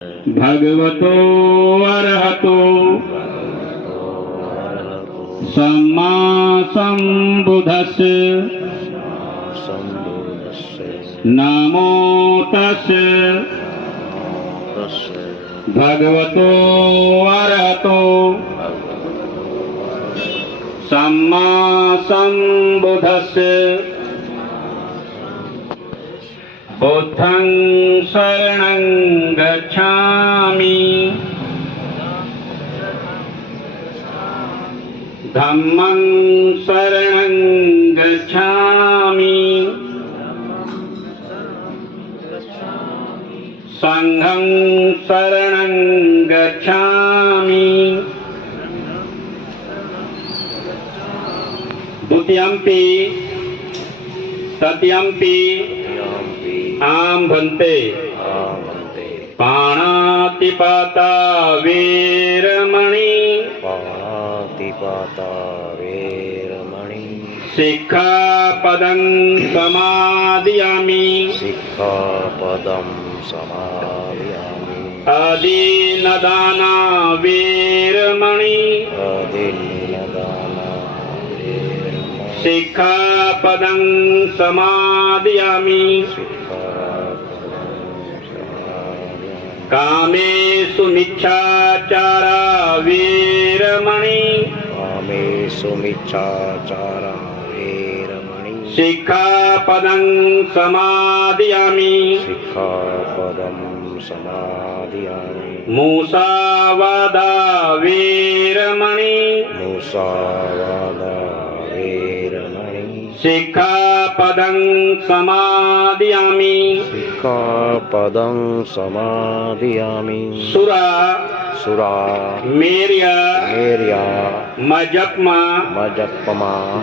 भगवतो अरहतो सम्मा सम्बुद्धस्य नमो तस्से भगवतो अरहतो सम्मा सम्बुद्धस्य बुद्धं शरणं गच्छामि धम्मं शरणं गच्छामि संघं शरणं गच्छामि द्वितीयम्पि तृतीयम्पि आम भन्ते पाणातिपाता वेरमणि सिक्खापदं समादियामि अदीनदाना वेरमणि सिक्खापदं समादियामि कामेषु मिच्छाचारा वेरमणि सिक्खापदं समादियामि मुसावादा वेरमणि सिक्खापदं समादियामि सुरा मेरिया मजप्मा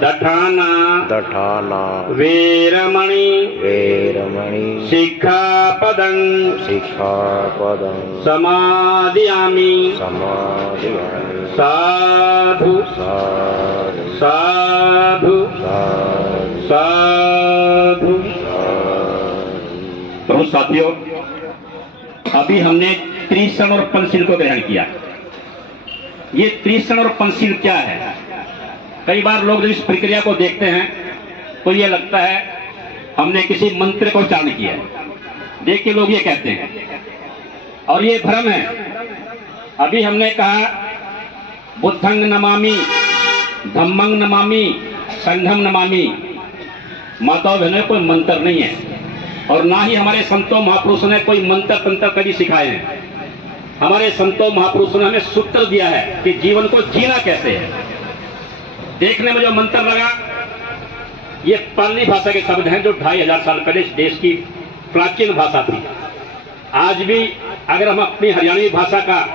दठाना वेरमणि सिक्खापदं समादियामि साधु साधु साधु। तो साथियों, अभी हमने त्रिशरण और पंचशील को ग्रहण किया। ये त्रिशरण और पंचशील क्या है? कई बार लोग जब इस प्रक्रिया को देखते हैं तो ये लगता है हमने किसी मंत्र को उच्चारण किया है। देख के लोग ये कहते हैं, और ये भ्रम है। अभी हमने कहा बुद्धं नमामि, धम्मं नमामि, संघं नमामि। माताओं बहनों, कोई मंत्र नहीं है, और ना ही हमारे संतों महापुरुषों ने कोई मंत्र तंत्र कभी सिखाए हैं। हमारे संतों महापुरुषों ने हमें सूत्र दिया है कि जीवन को जीना कैसे है। देखने में जो मंत्र लगा, ये पाली भाषा के शब्द हैं जो 2500 साल पहले इस देश की प्राचीन भाषा थी। आज भी अगर हम अपनी हरियाणवी भाषा का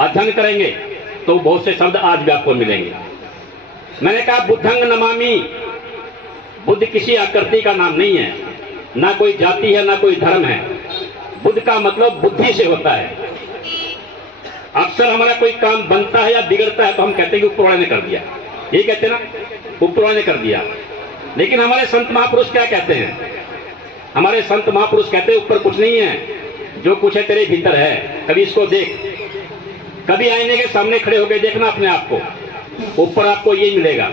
अध्ययन करेंगे तो बहुत से शब्द आज भी आपको मिलेंगे। मैंने कहा बुद्धं नमामि। बुद्ध किसी आकृति का नाम नहीं है, ना कोई जाति है, ना कोई धर्म है। बुद्ध का मतलब बुद्धि से होता है। अक्सर हमारा कोई काम बनता है या बिगड़ता है तो हम कहते हैं कि ऊपर वाले ने कर दिया। ये कहते हैं ना, ऊपर वाले ने कर दिया। लेकिन हमारे संत महापुरुष क्या कहते हैं? हमारे संत महापुरुष कहते हैं ऊपर कुछ नहीं है, जो कुछ है तेरे भीतर है। कभी इसको देख, कभी आईने के सामने खड़े होकर देखना अपने आप को, ऊपर आपको ये मिलेगा।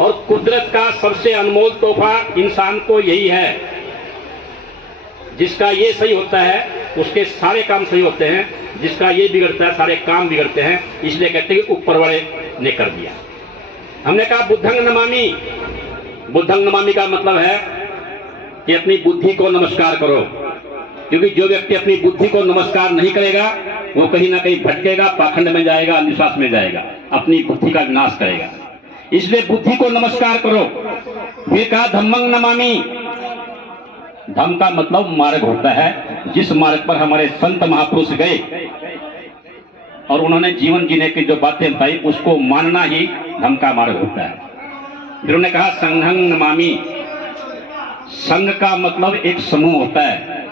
और कुदरत का सबसे अनमोल तोहफा इंसान को यही है। जिसका ये सही होता है उसके सारे काम सही होते हैं, जिसका ये बिगड़ता है सारे काम बिगड़ते हैं। इसलिए कहते हैं कि ऊपर वाले ने कर दिया। हमने कहा बुद्धं नमामि। बुद्धं नमामि का मतलब है कि अपनी बुद्धि को नमस्कार करो, क्योंकि जो व्यक्ति अपनी बुद्धि को नमस्कार नहीं करेगा वो कहीं ना कहीं भटकेगा, पाखंड में जाएगा, अंधविश्वास में जाएगा, अपनी बुद्धि का विनाश करेगा। इसलिए बुद्धि को नमस्कार करो। फिर कहा धम्मं नमामि। धम्म का मतलब मार्ग होता है, जिस मार्ग पर हमारे संत महापुरुष गए और उन्होंने जीवन जीने की जो बातें बताई उसको मानना ही धम्म का मार्ग होता है। फिर उन्होंने कहा संघं नमामि। संघ का मतलब एक समूह होता है,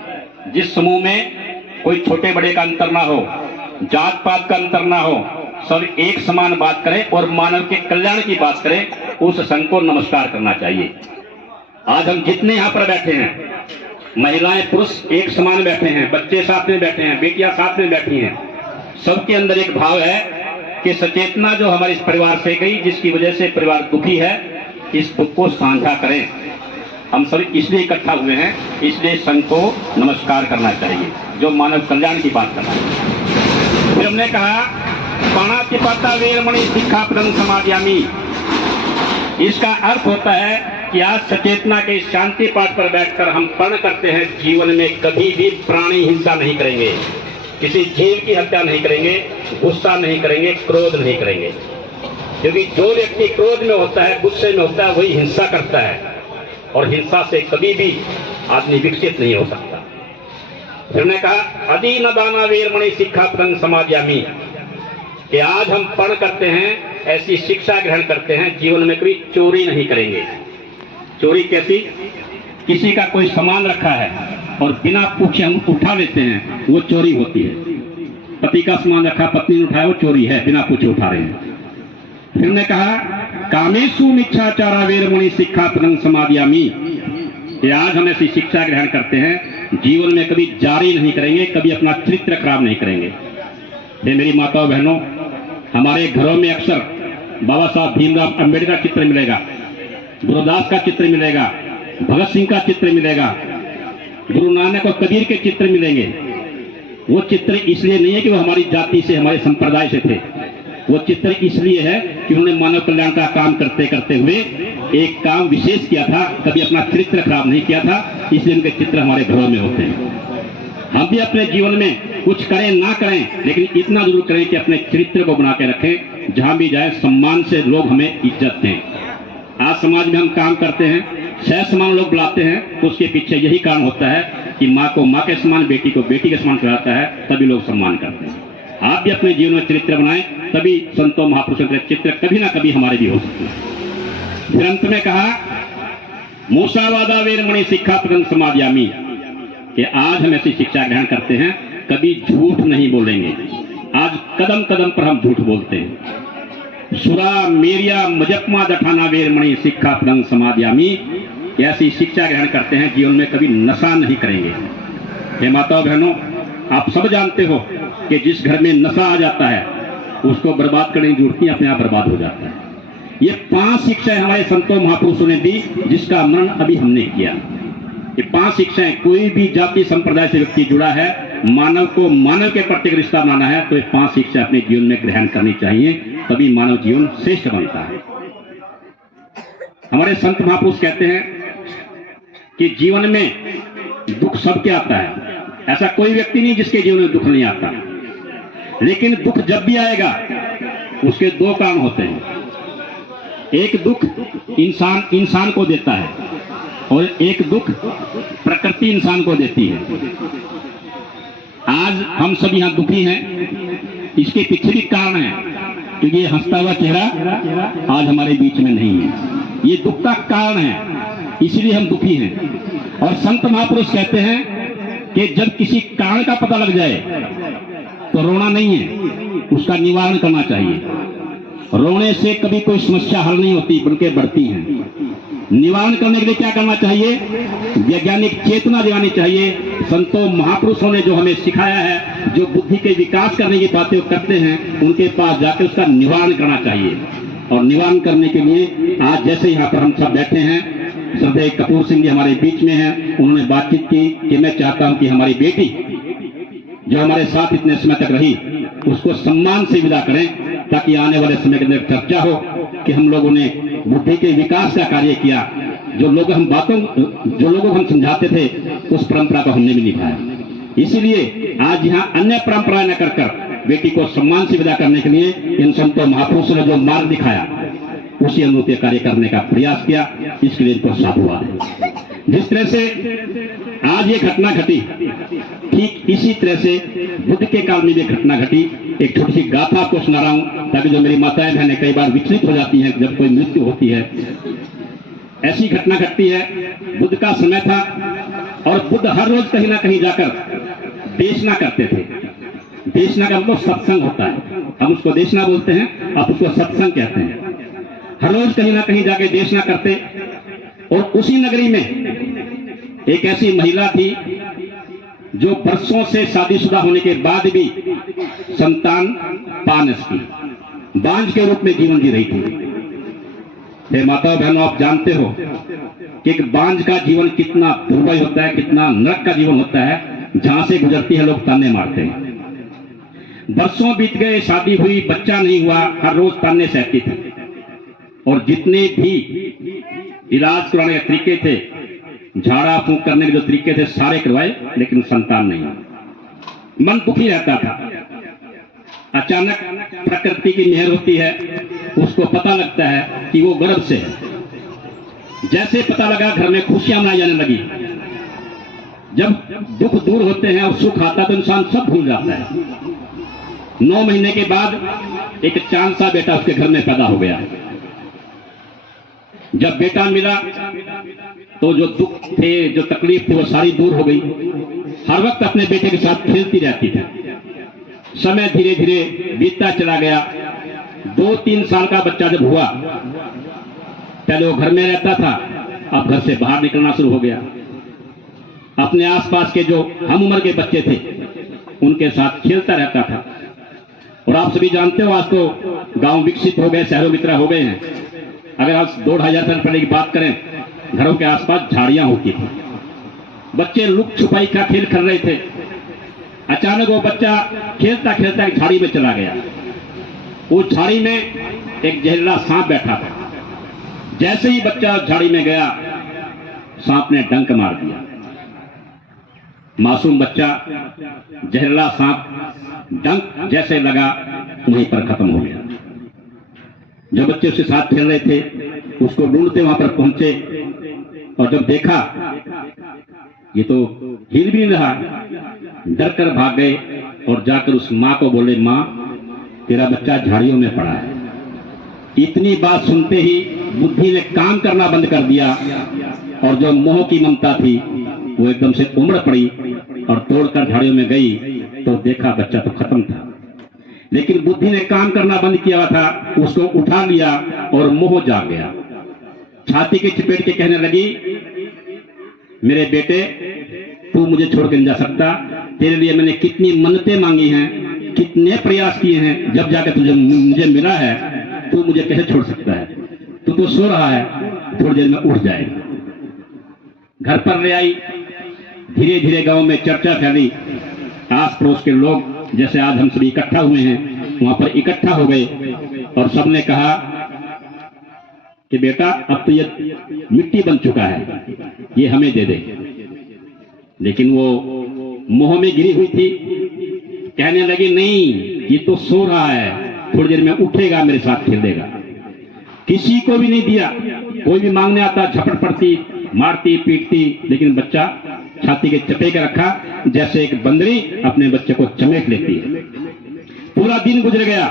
जिस समूह में कोई छोटे बड़े का अंतर ना हो, जात पात का अंतर ना हो, सब एक समान बात करें और मानव के कल्याण की बात करें, उस संघ को नमस्कार करना चाहिए। आज हम जितने यहाँ पर बैठे हैं महिलाएं पुरुष एक समान बैठे हैं, बच्चे साथ में बैठे हैं, बेटियां साथ में बैठी हैं। सबके अंदर एक भाव है कि सचेतना जो हमारे इस परिवार से गई, जिसकी वजह से परिवार दुखी है, इस दुख को साझा करें। हम सभी इसलिए इकट्ठा हुए हैं, इसलिए संघ को नमस्कार करना चाहिए जो मानव कल्याण की बात कर रहा है। फिर हमने कहा पाणातिपाता वीरमणि सिक्खापदं समादयामि। इसका अर्थ होता है कि आज सचेतना के शांति पाठ पर बैठकर हम प्रण करते हैं जीवन में कभी भी प्राणी हिंसा नहीं करेंगे, किसी जीव की हत्या नहीं करेंगे, गुस्सा नहीं करेंगे, क्रोध नहीं करेंगे। क्योंकि जो व्यक्ति क्रोध में होता है, गुस्से में होता है, वही हिंसा करता है और हिंसा से कभी भी आदमी विकसित नहीं हो सकता। फिर ने कहा अदीन दाना वीरमणि सिक्खापदं समादयामि, कि आज हम प्रण करते हैं, ऐसी शिक्षा ग्रहण करते हैं, जीवन में कभी चोरी नहीं करेंगे। चोरी कैसी? किसी का कोई सामान रखा है और बिना पूछे हम उठा लेते हैं, वो चोरी होती है। पति का सामान रखा, पत्नी ने उठाया, वो चोरी है, बिना पूछे उठा रहे हैं। फिर ने कहा कामेषु मिच्छाचारा वीरमणि सिक्खापदं समादयामि, कि आज हम ऐसी शिक्षा ग्रहण करते हैं, जीवन में कभी जारी नहीं करेंगे, कभी अपना चरित्र खराब नहीं करेंगे। ये मेरी माताओं बहनों, हमारे घरों में अक्सर बाबा साहब भीमराव अंबेडकर का चित्र मिलेगा, गुरुदास का चित्र मिलेगा, भगत सिंह का चित्र मिलेगा, गुरु नानक और कबीर के चित्र मिलेंगे। वो चित्र इसलिए नहीं है कि वो हमारी जाति से, हमारे संप्रदाय से थे, वो चित्र इसलिए है कि उन्होंने मानव कल्याण का काम करते करते हुए एक काम विशेष किया था, कभी अपना चरित्र खराब नहीं किया था, इसलिए उनके चित्र हमारे घरों में होते हैं। हम भी अपने जीवन में कुछ करें ना करें, लेकिन इतना जरूर करें कि अपने चरित्र को बना के रखें, जहां भी जाए सम्मान से लोग हमें इज्जत दें। आज समाज में हम काम करते हैं, सह समान लोग बुलाते हैं, तो उसके पीछे यही कारण होता है कि माँ को माँ के समान, बेटी को बेटी के समान कराता है, तभी लोग सम्मान करते हैं। आप भी अपने जीवन में चरित्र बनाएं, तभी संतों महापुरुषों के चित्र कभी ना कभी हमारे भी हो सकते हैं। फिर अंत में कहा मूसावादा वीरमणि सिक्खापदं समादयामि, कि आज हम ऐसी शिक्षा ग्रहण करते हैं, कभी झूठ नहीं बोलेंगे। आज कदम कदम पर हम झूठ बोलते हैं। सुरा मेरिया मजप्मा दठाना वीरमणि सिक्खापदं समादयामि, ऐसी शिक्षा ग्रहण करते हैं, जीवन में कभी नशा नहीं करेंगे। हे माताओं बहनों, आप सब जानते हो कि जिस घर में नशा आ जाता है, उसको बर्बाद करने की जरूरत नहीं, अपने आप बर्बाद हो जाता है। ये 5 शिक्षाएं हमारे संतों महापुरुषों ने दी, जिसका अमरण अभी हमने किया। ये 5 शिक्षाएं, कोई भी जाति संप्रदाय से व्यक्ति जुड़ा है, मानव को मानव के प्रति रिश्ता बनाना है, तो ये 5 शिक्षा अपने जीवन में ग्रहण करनी चाहिए, तभी मानव जीवन श्रेष्ठ बनता है। हमारे संत महापुरुष कहते हैं कि जीवन में दुख सबके आता है, ऐसा कोई व्यक्ति नहीं जिसके जीवन में दुख नहीं आता। लेकिन दुख जब भी आएगा, उसके 2 कारण होते हैं। एक दुख इंसान को देता है और एक दुख प्रकृति इंसान को देती है। आज हम सब यहाँ दुखी हैं, इसके पीछे भी कारण है, क्योंकि ये हंसता हुआ चेहरा आज हमारे बीच में नहीं है। ये दुख का कारण है, इसलिए हम दुखी हैं। और संत महापुरुष कहते हैं कि जब किसी कारण का पता लग जाए तो रोना नहीं है, उसका निवारण करना चाहिए। रोने से कभी कोई समस्या हल नहीं होती, बल्कि बढ़ती है। निवारण करने के लिए क्या करना चाहिए? वैज्ञानिक चेतना जगानी चाहिए। संतों महापुरुषों ने जो हमें सिखाया है, जो बुद्धि के विकास करने की बातें करते हैं, उनके पास जाकर उसका निवारण करना चाहिए। और निवारण करने के लिए आज जैसे यहाँ पर हम सब बैठे हैं, श्रद्धेय कपूर सिंह जी हमारे बीच में हैं, उन्होंने बातचीत की कि मैं चाहता हूं कि हमारी बेटी जो हमारे साथ इतने समय तक रही, उसको सम्मान से विदा करें, ताकि आने वाले समय के अंदर चर्चा हो कि हम लोगों ने बुद्धि के विकास का कार्य किया। जो लोगों को हम समझाते थे, उस परंपरा को हमने भी निभाया। इसीलिए आज यहाँ अन्य परंपराएं न कर बेटी को सम्मान से विदा करने के लिए इन संतों महापुरुषों ने जो मार्ग दिखाया, उसी अनुरूप कार्य करने का प्रयास किया। इसके लिए इनको साधुवाद है। जिस तरह से आज ये घटना घटी, ठीक इसी तरह से बुद्ध के काल में भी घटना घटी। एक छोटी सी गाथा आपको सुना रहा हूं, ताकि जो मेरी माताएं बहनें कई बार विचलित हो जाती हैं जब कोई मृत्यु होती है। ऐसी घटना घटती है, बुद्ध का समय था और बुद्ध हर रोज कहीं ना कहीं जाकर देशना करते थे। देशना का मतलब सत्संग होता है, हम उसको देशना बोलते हैं, आप उसको सत्संग कहते हैं। हर रोज कहीं ना कहीं जाके देशना करते और उसी नगरी में एक ऐसी महिला थी जो वर्षों से शादीशुदा होने के बाद भी संतान पा न सकी, बांझ के रूप में जीवन जी रही थी। हे माता बहनों, आप जानते हो कि एक बांझ का जीवन कितना दुर्भय होता है, कितना नरक का जीवन होता है। जहां से गुजरती है लोग ताने मारते हैं। वर्षों बीत गए, शादी हुई, बच्चा नहीं हुआ, हर रोज ताने सहती थी। और जितने भी इलाज कराने के तरीके थे, झाड़ा फूंक करने के जो तरीके थे, सारे करवाए, लेकिन संतान नहीं। मन दुखी रहता था। अचानक प्रकृति की मेहर होती है, उसको पता लगता है कि वो गर्भ से है। जैसे पता लगा, घर में खुशियां मनाई जाने लगी। जब दुख दूर होते हैं और सुख आता तो इंसान सब भूल जाता है। 9 महीने के बाद एक चांद सा बेटा उसके घर में पैदा हो गया। जब बेटा मिला तो जो दुख थे, जो तकलीफ थी, वो सारी दूर हो गई। हर वक्त अपने बेटे के साथ खेलती रहती थी। समय धीरे धीरे बीतता चला गया। 2-3 साल का बच्चा जब हुआ, पहले वो घर में रहता था, अब घर से बाहर निकलना शुरू हो गया। अपने आसपास के जो हम उम्र के बच्चे थे, उनके साथ खेलता रहता था। और आप सभी जानते हो, आज तो गांव विकसित हो गए, शहरों की तरह हो गए हैं। अगर आज 2-2,500 साल पहले की बात करें, घरों के आसपास झाड़ियां होती थी, बच्चे लुक छुपाई का खेल कर रहे थे। अचानक वो बच्चा खेलता खेलता एक झाड़ी में चला गया। उस झाड़ी में एक जहरीला सांप बैठा था। जैसे ही बच्चा झाड़ी में गया, सांप ने डंक मार दिया। मासूम बच्चा, जहरीला सांप डंक जैसे लगा, वहीं पर खत्म हो गया। जो बच्चे उसके साथ खेल रहे थे, उसको ढूंढते वहां पर पहुंचे, और जब देखा ये तो हिल भी नहीं रहा, डर कर भाग गए और जाकर उस माँ को बोले, माँ तेरा बच्चा झाड़ियों में पड़ा है। इतनी बात सुनते ही बुद्धि ने काम करना बंद कर दिया, और जो मोह की ममता थी वो एकदम से उमड़ पड़ी और तोड़कर झाड़ियों में गई तो देखा बच्चा तो खत्म था। लेकिन बुद्धि ने काम करना बंद किया था, उसको उठा लिया और मोह जाग गया। छाती की चपेट के कहने लगी, मेरे बेटे तू मुझे छोड़ के नहीं जा सकता, तेरे लिए मैंने कितनी मन्नतें मांगी हैं, कितने प्रयास किए हैं, जब जाकर तुझे मुझे मिला है, तू मुझे कैसे छोड़ सकता है? तू तो सो रहा है, थोड़ी देर में उठ जाएगा। घर पर ले आई। धीरे धीरे गांव में चर्चा फैली। आस पड़ोस के लोग, जैसे आज हम सभी इकट्ठा हुए हैं, वहां पर इकट्ठा हो गए और सबने कहा कि बेटा अब तो ये मिट्टी बन चुका है, ये हमें दे दे। लेकिन वो मोह में गिरी हुई थी, कहने लगी, नहीं ये तो सो रहा है, थोड़ी देर में उठेगा, मेरे साथ खेलेगा। किसी को भी नहीं दिया। कोई भी मांगने आता, झपट पड़ती, मारती पीटती, लेकिन बच्चा छाती के चपेट रखा, जैसे एक बंदरी अपने बच्चे को चमेट लेती है। पूरा दिन गुजर गया।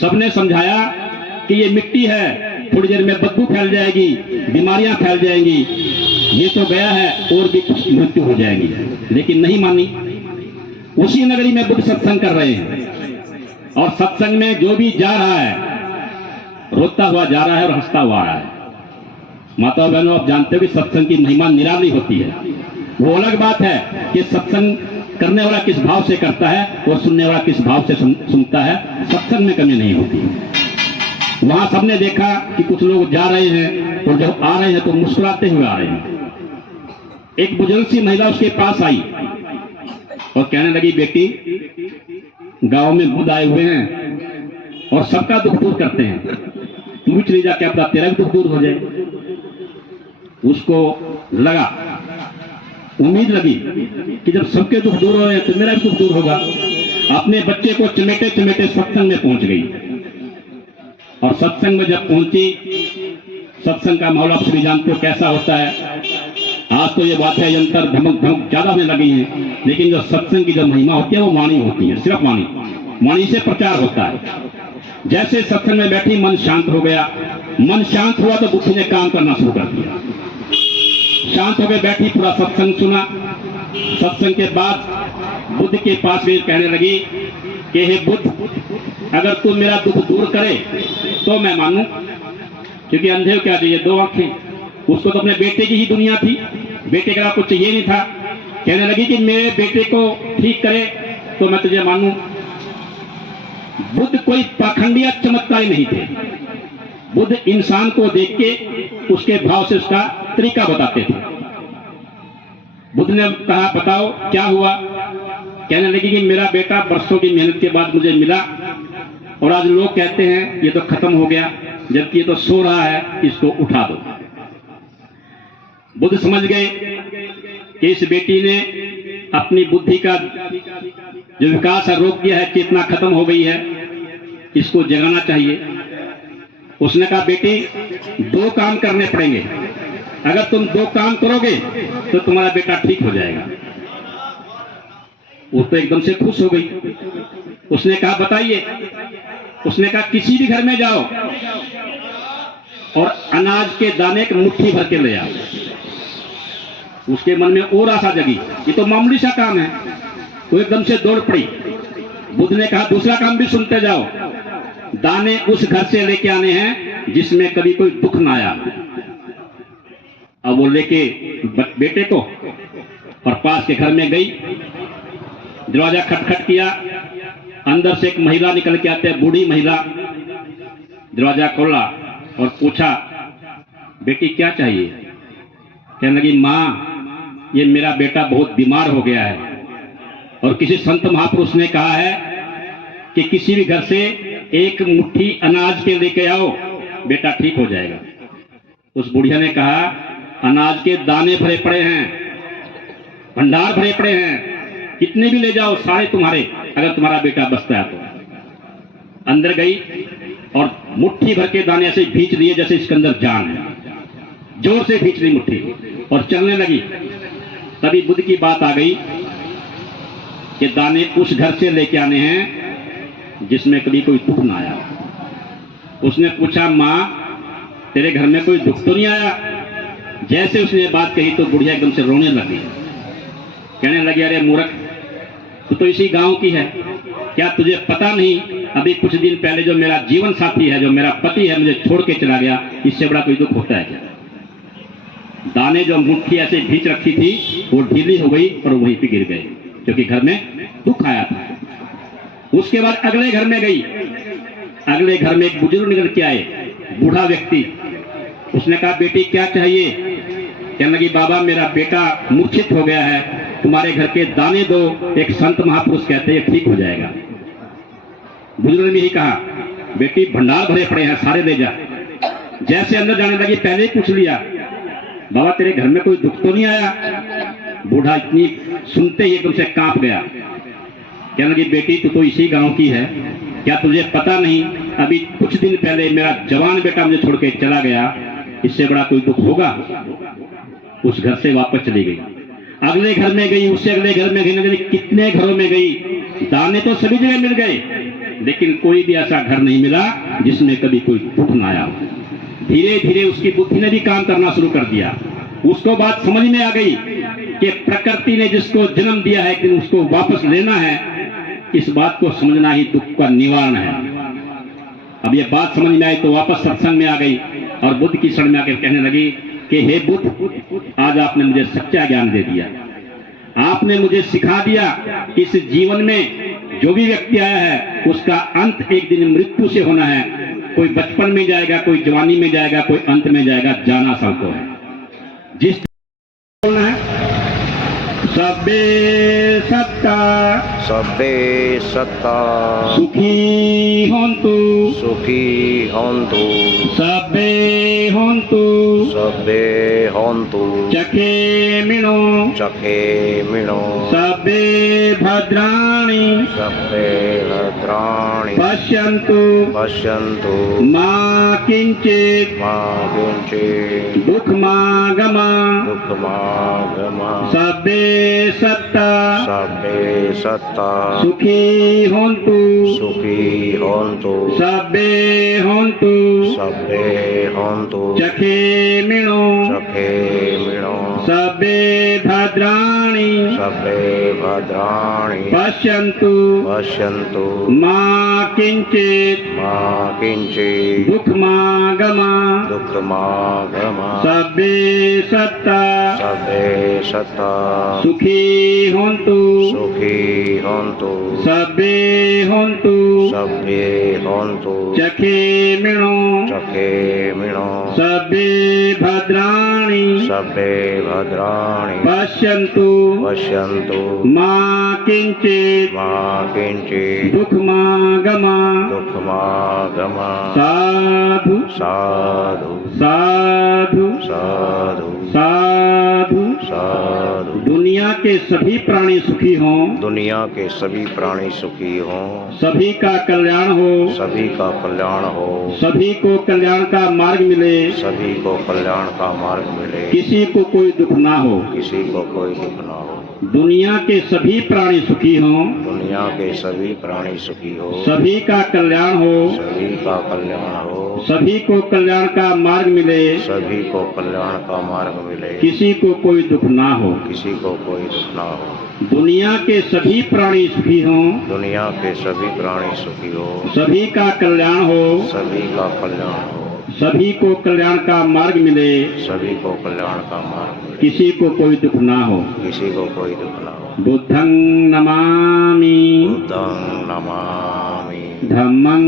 सबने समझाया कि ये मिट्टी है, थोड़ी देर में बदबू फैल जाएगी, बीमारियां फैल जाएंगी, ये तो गया है और भी कुछ मृत्यु हो जाएगी। लेकिन नहीं मानी। उसी नगरी में बुद्ध सत्संग कर रहे हैं, और सत्संग में जो भी जा रहा है, रोता हुआ जा रहा है और हंसता हुआ आ रहा है। माता बहनों, आप जानते हो कि सत्संग की महिमा निराली होती है। वो अलग बात है कि सत्संग करने वाला किस भाव से करता है और सुनने वाला किस भाव से सुनता है। सत्संग में कमी नहीं होती। वहां सबने देखा कि कुछ लोग जा रहे हैं, और जब आ रहे हैं तो मुस्कुराते हुए आ रहे हैं। एक बुजुर्ग सी महिला उसके पास आई और कहने लगी, बेटी गांव में बुद्ध आए हुए हैं और सबका दुख दूर करते हैं, तू भी चली जा, क्या पता तेरा भी दुख दूर हो जाए। उसको लगा, उम्मीद लगी कि जब सबके दुख दूर हो रहे हैं तो मेरा भी दुख दूर होगा। अपने बच्चे को चमेटे चमेटे सत्संग में पहुंच गई। और सत्संग में जब पहुंची, सत्संग का माहौल आप सभी जानते हो कैसा होता है। आज तो ये बात है, यंत्र धमक धमक ज्यादा होने लगी है, लेकिन जो सत्संग की जो महिमा होती है वो वाणी होती है, सिर्फ वाणी। वाणी से प्रचार होता है। जैसे सत्संग में बैठी, मन शांत हो गया। मन शांत हुआ तो बुद्धि ने काम करना शुरू कर दिया। शांत होकर बैठी, पूरा सत्संग सुना। सत्संग के बाद बुद्ध के पास गई, कहने लगी कि हे बुद्ध, अगर तू मेरा दुख दूर करे तो मैं मानूं, क्योंकि अंधे को क्या चाहिए, 2 आंखें। उसको तो अपने बेटे की ही दुनिया थी, बेटे का कुछ चाहिए नहीं था। कहने लगी कि मेरे बेटे को ठीक करे तो मैं तुझे मानूं। बुद्ध कोई पाखंडिया चमत्कारी नहीं थे। बुद्ध इंसान को देख के उसके भाव से उसका तरीका बताते थे। बुद्ध ने कहा बताओ क्या हुआ। कहने लगी कि मेरा बेटा बरसों की मेहनत के बाद मुझे मिला और आज लोग कहते हैं ये तो खत्म हो गया, जबकि ये तो सो रहा है, इसको उठा दो। बुद्ध समझ गए कि इस बेटी ने अपनी बुद्धि का जो विकास है रोक दिया है, चेतना खत्म हो गई है, इसको जगाना चाहिए। उसने कहा बेटी 2 काम करने पड़ेंगे, अगर तुम 2 काम करोगे तो तुम्हारा बेटा ठीक हो जाएगा। वो तो एकदम से खुश हो गई। उसने कहा बताइए। उसने कहा किसी भी घर में जाओ और अनाज के दाने एक मुट्ठी भर के ले आओ। उसके मन में और आशा जगी, ये तो मामूली सा काम है। वो एकदम से दौड़ पड़ी। बुद्ध ने कहा दूसरा काम भी सुनते जाओ, दाने उस घर से लेके आने हैं जिसमें कभी कोई दुख ना आया। अब वो लेके बेटे को और पास के घर में गई। दरवाजा खटखट किया, अंदर से एक महिला निकल के आते हैं, बूढ़ी महिला। दरवाजा खोला और पूछा बेटी क्या चाहिए। कहने लगी माँ ये मेरा बेटा बहुत बीमार हो गया है और किसी संत महापुरुष ने कहा है कि किसी भी घर से 1 मुट्ठी अनाज के लेके आओ, बेटा ठीक हो जाएगा। उस बुढ़िया ने कहा अनाज के दाने भरे पड़े हैं, भंडार भरे पड़े हैं, कितने भी ले जाओ सारे तुम्हारे, अगर तुम्हारा बेटा बचता है तो। अंदर गई और मुट्ठी भर के दाने ऐसे भींच दिए जैसे इसके अंदर जान है। जोर से भींच ली मुट्ठी और चलने लगी। तभी बुद्ध की बात आ गई कि दाने उस घर से लेके आने हैं जिसमें कभी कोई दुख ना आया। उसने पूछा माँ तेरे घर में कोई दुख तो नहीं आया। जैसे उसने बात कही तो बुढ़िया एकदम से रोने लगी। कहने लगी अरे मूर्ख तू तो इसी गांव की है, क्या तुझे पता नहीं अभी कुछ दिन पहले जो मेरा जीवन साथी है, जो मेरा पति है, मुझे छोड़ के चला गया, इससे बड़ा कोई दुख होता है क्या। दाने जो मुट्ठी ऐसे भींच रखी थी वो ढीली हो गई और वहीं पे गिर गए क्योंकि घर में दुख आया था। उसके बाद अगले घर में गई। अगले घर में एक बुजुर्ग निकल के आए, बूढ़ा व्यक्ति। उसने कहा बेटी क्या चाहिए। कहने लगी बाबा मेरा बेटा मूर्छित हो गया है, तुम्हारे घर के दाने दो, एक संत महापुरुष कहते हैं ठीक हो जाएगा। बुजुर्ग ने ही कहा बेटी भंडार भरे पड़े हैं सारे ले जा। जैसे अंदर जाने लगी पहले ही पूछ लिया बाबा तेरे घर में कोई दुख तो नहीं आया। बूढ़ा इतनी सुनते ही एकदम से कांप गया। कहने लगी बेटी तू तो इसी गांव की है, क्या तुझे पता नहीं अभी कुछ दिन पहले मेरा जवान बेटा मुझे छोड़ के चला गया, इससे बड़ा कोई दुख होगा। उस घर से वापस चली गई। अगले घर में गई, उससे अगले घर में गई, कितने घरों में गई, दाने तो सभी जगह मिल गए लेकिन कोई भी ऐसा घर नहीं मिला जिसमें कभी कोई दुख ना आया। धीरे धीरे उसकी बुद्धि ने भी काम करना शुरू कर दिया। उसको बात समझ में आ गई कि प्रकृति ने जिसको जन्म दिया है कि उसको वापस लेना है, इस बात को समझना ही दुख का निवारण है। अब ये बात समझ में आई तो वापस सत्संग में आ गई और बुद्ध की शरण में आकर कहने लगी कि हे बुद्ध आज आपने मुझे सच्चा ज्ञान दे दिया। आपने मुझे सिखा दिया कि इस जीवन में जो भी व्यक्ति आया है उसका अंत एक दिन मृत्यु से होना है। कोई बचपन में जाएगा, कोई जवानी में जाएगा, कोई अंत में जाएगा, जाना सबको है। जिस बोलना है सबे सत्ता सुखी होंतु सबे होंतु चखे मिणो सबे भद्राणि पश्यन्तु मा किंचित् दुःखमागमा सबे सत्ता सुखी होंतु सबे होंतु चखे मिणो सबे भद्राणि पश्यन्तु मा किंचित् दुःखमागमा सबे सत्ता सर्वे सत्ता सुखी होन्तु सुखी होन्तु सर्वे होन्तु सर्वे होन्तु चखेमिनो चखेमिनो सर्वे भद्राणि सर्वे भद्राणि पश्यन्तु पश्यन्तु मा किञ्चित् मा किञ्चित् दुःखमागमा दुःखमागमा साधु साधु साधु साधु साधु। साधु। दुनिया के सभी प्राणी सुखी हों, दुनिया के सभी प्राणी सुखी हों, सभी का कल्याण हो, सभी का कल्याण हो, सभी को कल्याण का मार्ग मिले, सभी को कल्याण का मार्ग मिले, किसी को कोई दुख ना हो। किसी को कोई दुख ना हो। दुनिया के सभी प्राणी सुखी हों, दुनिया के सभी प्राणी सुखी हो, सभी का कल्याण हो, सभी का कल्याण हो, सभी को कल्याण का मार्ग मिले, सभी को कल्याण का मार्ग मिले, किसी को कोई दुख ना हो। किसी को कोई दुख ना हो। दुनिया के सभी प्राणी सुखी हों, दुनिया के सभी प्राणी सुखी हो, सभी का कल्याण हो, सभी का कल्याण हो, सभी को कल्याण का मार्ग मिले, सभी को कल्याण का मार्ग मिले, किसी को कोई दुख ना हो। किसी को कोई दुख ना हो। बुद्धं नमामि, बुद्धं नमामि, धम्मं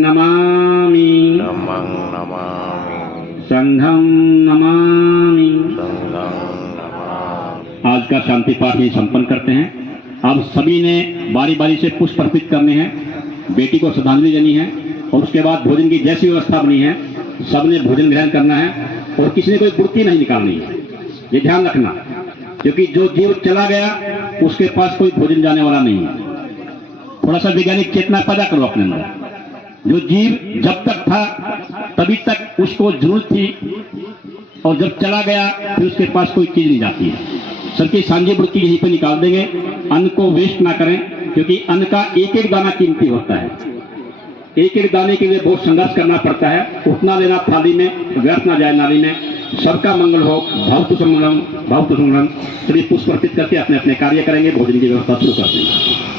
नमामि, धम्मं नमामि, संघं नमामि। संघं नमामि। आज का शांति पाठ ही संपन्न करते हैं। अब सभी ने बारी बारी से पुष्प अर्पित करने हैं, बेटी को श्रद्धांजलि देनी है और उसके बाद भोजन की जैसी व्यवस्था बनी है सबने भोजन ग्रहण करना है और किसी ने कोई बुर्की नहीं निकालनी है, ये ध्यान रखना, क्योंकि जो जीव चला गया उसके पास कोई भोजन जाने वाला नहीं है। थोड़ा सा वैज्ञानिक चेतना पैदा करो अपने अंदर। जो जीव जब तक था तभी तक उसको जरूरत थी और जब चला गया फिर उसके पास कोई चीज नहीं जाती है। सबकी सांझी बुर्की यहीं पे निकाल देंगे। अन्न को वेस्ट ना करें, क्योंकि अन्न का एक एक दाना कीमती होता है। एक एक दाने के लिए बहुत संघर्ष करना पड़ता है। उतना लेना थाली में, व्यर्थ ना जाए नाली में। सबका मंगल हो। भवतु समंगलम, भवतु समंगलम। सभी पुष्प अर्पित करके अपने अपने कार्य करेंगे। भोजन की व्यवस्था शुरू कर देंगे।